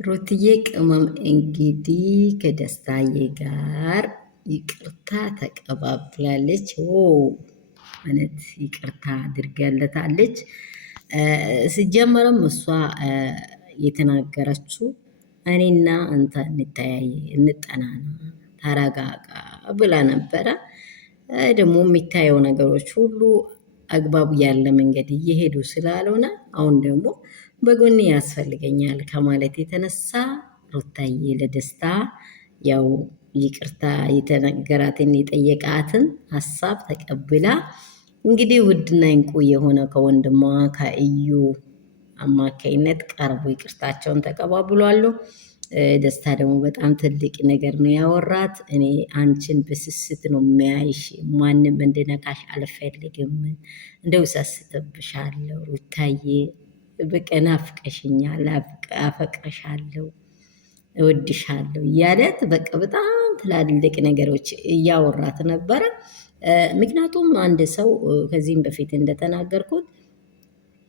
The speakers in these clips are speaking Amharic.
ሩትዬ ቅመም እንግዲህ ከደስታዬ ጋር ይቅርታ ተቀባብላለች። እውነት ይቅርታ አድርጋለታለች። ሲጀመርም እሷ የተናገረችው እኔና አንተ እንተያይ፣ እንጠናና፣ ተረጋጋ ብላ ነበረ። ደግሞ የሚታየው ነገሮች ሁሉ አግባብ ያለ መንገድ እየሄዱ ስላልሆነ አሁን ደግሞ በጎኔ ያስፈልገኛል ከማለት የተነሳ ሩታዬ ለደስታ ያው ይቅርታ የተነገራትን የጠየቃትን ሀሳብ ተቀብላ እንግዲህ ውድና እንቁ የሆነ ከወንድሟ ከእዩ አማካይነት ቀርቦ ይቅርታቸውን ተቀባብሏሉ። ደስታ ደግሞ በጣም ትልቅ ነገር ነው ያወራት። እኔ አንቺን በስስት ነው የሚያይሽ፣ ማንም እንድነካሽ አልፈልግም፣ እንደው ሰስትብሻለሁ ሩታዬ፣ በቃ ናፍቀሽኛል፣ አፈቅረሻለሁ፣ እወድሻለሁ እያለት በቃ በጣም ትላልቅ ነገሮች እያወራት ነበረ። ምክንያቱም አንድ ሰው ከዚህም በፊት እንደተናገርኩት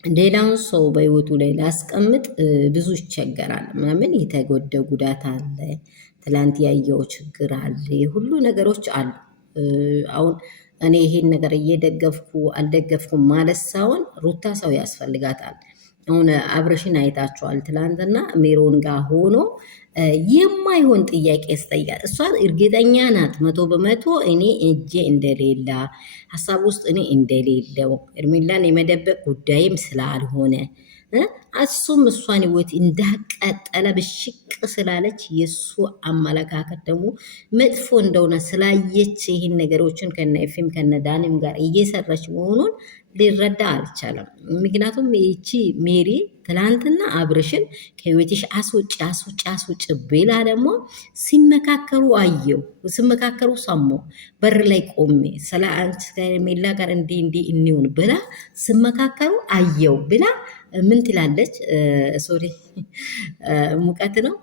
ሌላውን ሰው በህይወቱ ላይ ላስቀምጥ ብዙ ይቸገራል። ምናምን የተጎደ ጉዳት አለ፣ ትላንት ያየው ችግር አለ፣ ሁሉ ነገሮች አሉ። አሁን እኔ ይሄን ነገር እየደገፍኩ አልደገፍኩም ማለት ሳይሆን ሩታ ሰው ያስፈልጋታል። አሁን አብረሽን አይታችኋል። ትላንትና ሜሮን ጋር ሆኖ የማይሆን ጥያቄ ስጠያት እሷ እርግጠኛ ናት 100% እኔ እጄ እንደሌላ ሀሳብ ውስጥ እኔ እንደሌለው እርሚላን የመደበቅ ጉዳይም ስላልሆነ እሱም እሷን ህይወት እንዳቀጠለ ብሽቅ ስላለች የእሱ አመለካከት ደግሞ መጥፎ እንደሆነ ስላየች ይህን ነገሮችን ከነ ኤፍሬም ከነ ዳኒም ጋር እየሰራች መሆኑን ሊረዳ አልቻለም። ምክንያቱም ይቺ ሜሪ ትላንትና አብርሽን ከህይወትሽ አስውጭ አስውጭ አስውጭ ብላ ደግሞ ሲመካከሩ አየው፣ ሲመካከሩ ሰማው። በር ላይ ቆሜ ስለ አንቺ ከሜላ ጋር እንዲህ እንዲህ እንይሁን ብላ ሲመካከሩ አየው ብላ ምን ትላለች? ሶሪ ሙቀት ነው።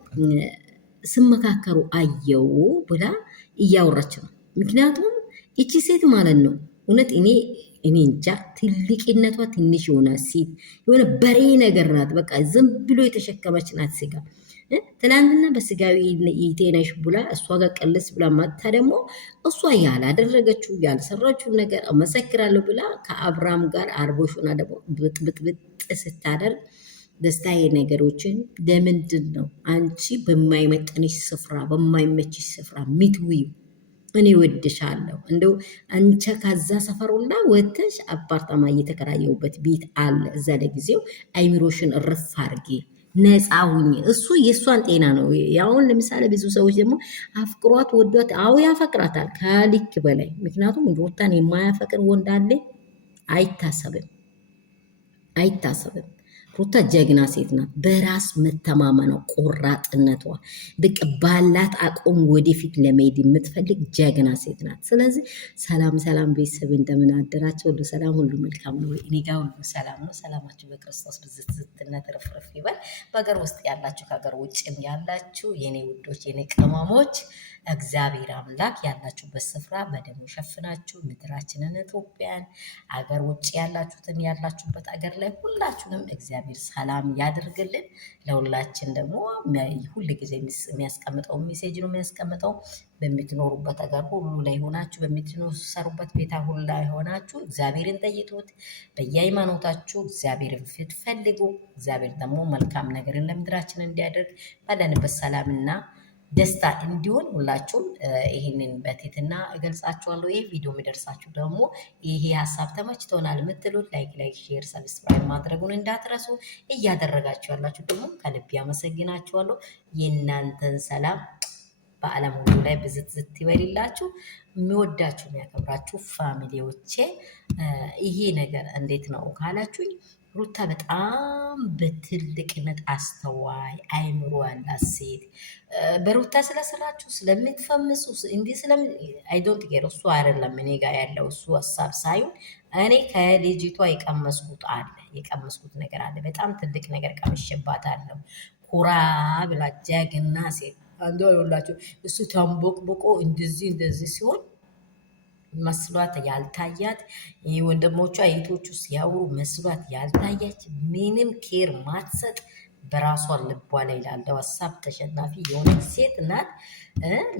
ሲመካከሩ አየው ብላ እያወራች ነው። ምክንያቱም ይቺ ሴት ማለት ነው እውነት እኔ እንጃ ትልቅነቷ ትንሽ የሆነ ሴት የሆነ በሬ ነገር ናት። በቃ ዝም ብሎ የተሸከመች ናት ስጋ። ትላንትና በስጋዊ ኢቴነሽ ብላ እሷ ጋር ቀልስ ብላ ማታ ደግሞ እሷ ያላደረገችው ያልሰራችው ነገር መሰክራለሁ ብላ ከአብርሃም ጋር አርቦሽና ደግሞ ብጥብጥብጥ ስታደርግ ደስታዬ ነገሮችን ለምንድን ነው አንቺ በማይመጥንሽ ስፍራ በማይመችሽ ስፍራ ሚትውዩ? እኔ ወድሻለሁ። እንደው አንቺ ከዛ ሰፈሩና ወተሽ አፓርታማ እየተከራየውበት ቤት አለ። እዛ ለጊዜው አይምሮሽን እርፍ አርጌ ነፃ ሁኝ። እሱ የእሷን ጤና ነው። ያውን ለምሳሌ ብዙ ሰዎች ደግሞ አፍቅሯት ወዷት፣ አዎ ያፈቅራታል ከልክ በላይ። ምክንያቱም ሩታን የማያፈቅር ወንድ አለ? አይታሰብም፣ አይታሰብም። ሩታ ጀግና ሴት ናት። በራስ መተማመኗ፣ ቆራጥነቷ፣ በቃ ባላት አቋም ወደፊት ለመሄድ የምትፈልግ ጀግና ሴት ናት። ስለዚህ ሰላም ሰላም ቤተሰብ እንደምን አደራቸው? ሁሉ ሰላም፣ ሁሉ መልካም ነው። እኔ ጋር ሁሉ ሰላም ነው። ሰላማችሁ በክርስቶስ ብዝት ዝትነት ርፍርፍ ይበል። በሀገር ውስጥ ያላችሁ ከሀገር ውጭም ያላችሁ የኔ ውዶች የኔ ቅመሞች እግዚአብሔር አምላክ ያላችሁበት ስፍራ በደሙ ሸፍናችሁ ምድራችንን ኢትዮጵያን አገር ውጭ ያላችሁትን ያላችሁበት አገር ላይ ሁላችሁንም እግዚአብሔር ሰላም ያድርግልን። ለሁላችን ደግሞ ሁል ጊዜ የሚያስቀምጠው ሜሴጅ ነው የሚያስቀምጠው። በምትኖሩበት አገር ሁሉ ላይ ሆናችሁ በምትሰሩበት ቤታ ሁሉ ላይ ሆናችሁ እግዚአብሔርን ጠይቁት። በየሃይማኖታችሁ እግዚአብሔርን ፈልጉ። እግዚአብሔር ደግሞ መልካም ነገርን ለምድራችን እንዲያደርግ ባለንበት ሰላምና ደስታ እንዲሆን ሁላችሁም ይህንን በትህትና እገልጻችኋለሁ። ይህ ቪዲዮ የሚደርሳችሁ ደግሞ ይሄ ሀሳብ ተመችቶናል የምትሉት ላይክ፣ ሼር፣ ሰብስክራይብ ማድረጉን እንዳትረሱ። እያደረጋችሁ ያላችሁ ደግሞ ከልብ ያመሰግናችኋለሁ። የእናንተን ሰላም በዓለም ሁሉ ላይ ብዝት ዝት ይበልላችሁ። የሚወዳችሁ የሚያከብራችሁ ፋሚሊዎቼ ይሄ ነገር እንዴት ነው ካላችሁኝ ሩታ በጣም በትልቅነት አስተዋይ አይምሮ ያላት ሴት። በሩታ ስለስራችሁ ስለምትፈምሱ እንዲህ አይዶንት ኬር። እሱ አይደለም እኔ ጋር ያለው እሱ ሀሳብ ሳይሆን እኔ ከልጅቷ የቀመስኩት ነገር አለ። በጣም ትልቅ ነገር ቀምሼባታለሁ። ኩራ ብላ ጀግና ሴት አንዷ ይኸውላችሁ እሱ ተንቦቅቦቆ እንደዚህ ሲሆን መስሏት ያልታያት ወንድሞቿ እህቶቹ ሲያወሩ መስሏት ያልታያች ምንም ኬር ማትሰጥ በራሷ ልቧ ላይ ላለው ሀሳብ ተሸናፊ የሆነች ሴት ናት።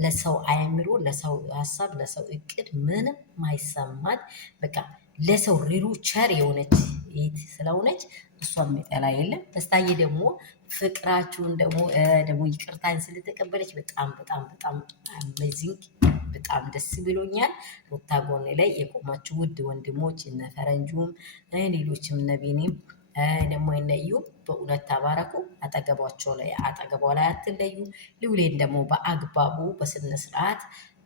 ለሰው አእምሮ፣ ለሰው ሀሳብ፣ ለሰው እቅድ ምንም ማይሰማት በቃ ለሰው ሪሩ ቸር የሆነች ሴት ስለሆነች እሷን የሚጠላ የለም። ደስታዬ ደግሞ ፍቅራችሁን ደግሞ ይቅርታን ስለተቀበለች በጣም በጣም በጣም አሜዚንግ በጣም ደስ ብሎኛል። ሩታ ጎን ላይ የቆማችሁ ውድ ወንድሞች እነ ፈረንጁም ሌሎችም እነ ቢኒም ደግሞ የነዩ በእውነት ተባረኩ። አጠገቧ ላይ አትለዩ። ልውሌን ደግሞ በአግባቡ በስነ ስርዓት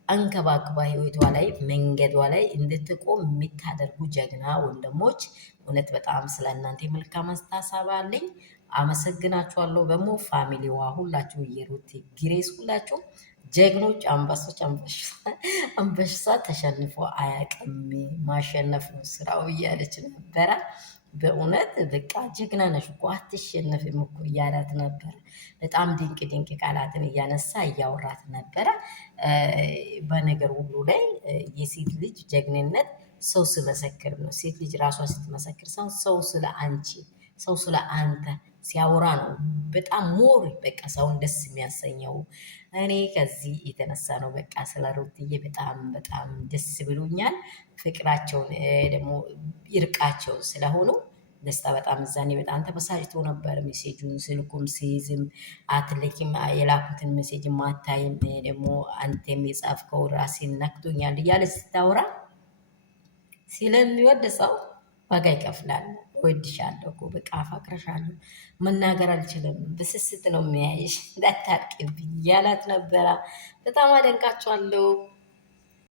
አንከባክባ ህይወቷ ላይ መንገዷ ላይ እንድትቆም የምታደርጉ ጀግና ወንድሞች እውነት በጣም ስለ እናንተ መልካም አስተሳሰብ አለኝ። አመሰግናችኋለሁ። ደግሞ ፋሚሊዋ ሁላችሁ የሩት ግሬስ ሁላችሁ ጀግኖች አንበሶች፣ አንበሳ ተሸንፎ አያውቅም ማሸነፍ ነው ስራው እያለች ነበረ። በእውነት በቃ ጀግና ነሽ እኮ አትሸነፍም እኮ እያላት ነበረ። በጣም ድንቅ ድንቅ ቃላትን እያነሳ እያወራት ነበረ። በነገር ሁሉ ላይ የሴት ልጅ ጀግንነት ሰው ስመሰክር ነው። ሴት ልጅ ራሷ ስትመሰክር ሰው ስለ አንቺ ሰው ስለ አንተ ሲያወራ ነው በጣም ሞር በቃ ሰውን ደስ የሚያሰኘው። እኔ ከዚህ የተነሳ ነው በቃ ስለ ሩትዬ በጣም በጣም ደስ ብሎኛል። ፍቅራቸውን ደግሞ ይርቃቸው ስለሆኑ ደስታ በጣም እዛኔ በጣም ተበሳጭቶ ነበር። ሜሴጁን ስልኩም ሲይዝም አትልኪም፣ የላኩትን ሜሴጅ ማታይም፣ ደግሞ አንተም የጻፍከው ራሴን ነክቶኛል እያለች ስታወራ ስለሚወድ ሰው ዋጋ ይከፍላል። እወድሻለሁ እኮ በቃ አፋቅረሻለሁ፣ መናገር አልችልም፣ በስስት ነው የሚያይሽ እንዳታርቅብኝ እያላት ነበረ። በጣም አደንቃቸዋለሁ።